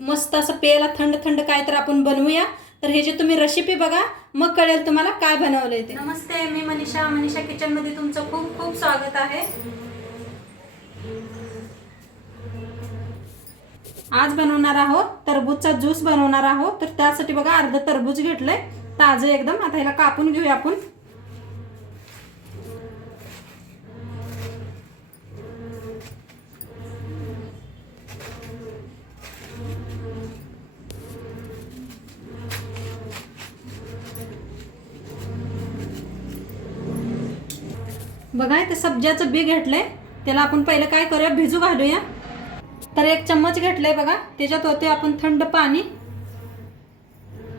मस्त असं प्यायला थंड थंड काय तर आपण बनवूया. तर हे जे तुम्ही रेसिपी बघा मग कळेल तुम्हाला काय बनवलंय ते. नमस्ते मी मनीषा. मनीषा किचनमध्ये तुमचं खूप खूप स्वागत आहे. आज बनवणार आहोत तरबूजचा ज्यूस बनवणार आहोत. तर त्यासाठी बघा अर्ध तरबूज घेतलंय. ताजं एकदम. आता ह्याला कापून घेऊया आपण. बघा ते सब्ज्याचं बी घेतलंय. त्याला आपण पहिलं काय करूया? भिजू घालूया. तर एक चम्मच घेतलंय बघा. त्याच्यात होते आपण थंड पाणी.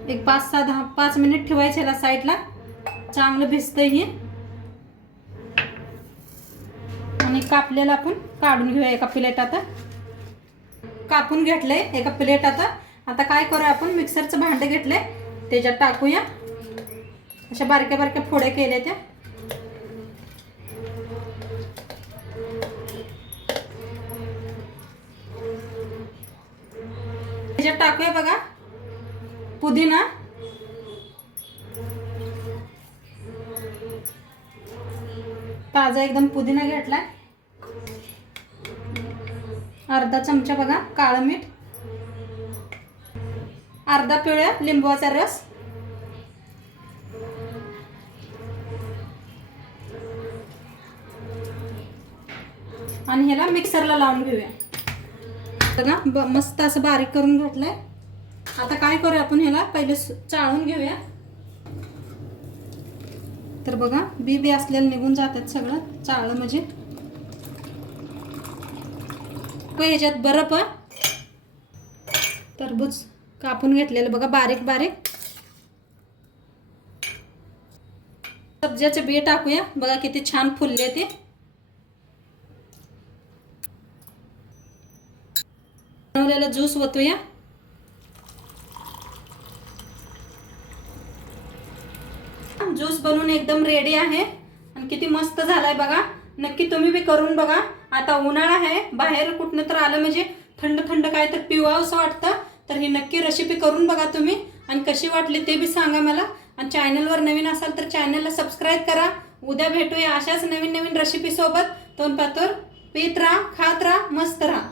एक पाच सहा दहा पाच मिनिट ठेवायचे याला साईडला. चांगलं भिजतंय हे. आणि कापलेलं आपण काढून घेऊया एका प्लेट आता. कापून घेतलंय एका प्लेट आता. आता काय करूया आपण? मिक्सरचं भांडं घेतलंय. त्याच्यात टाकूया. अशा बारक्या बारक्या फोड्या केल्या त्या. त्याच्यात टाकूया बघा. पुदिना. ताजा एकदम पुदिना घेतलाय. अर्धा चमचा बघा काळं मीठ. अर्धा पिवळ्या लिंबूचा रस. आणि ह्याला मिक्सरला लावून घेऊया. ना? ब मस्त असं बारीक करून घेतलंय. आता काय करूया आपण ह्याला? पहिले चाळून घेऊया. तर बघा बी बी असलेलं निघून जातात सगळं. चाळलं म्हणजे. व ह्याच्यात बरं पण. तरबूज कापून घेतलेलं बघा बारीक बारीक. सब्जाचे बी टाकूया. बघा किती छान फुलले ते. आपल्याला ज्यूस ओतूया ज्यूस बनवून एकदम रेडी आहे. आणि किती मस्त झालाय बघा. नक्की तुम्ही बी करून बघा. आता उन्हाळा आहे. बाहेर कुठनं तर आलं म्हणजे थंड थंड काय तर पिवावंसं वाटतं. तर ही नक्की रेसिपी करून बघा तुम्ही. आणि कशी वाटली ते बी सांगा मला. आणि चॅनलवर नवीन असाल तर चॅनलला सबस्क्राईब करा. उद्या भेटूया अशाच नवीन नवीन रेसिपी सोबत. तोन पातोर पित राहा खात राहा मस्त राहा.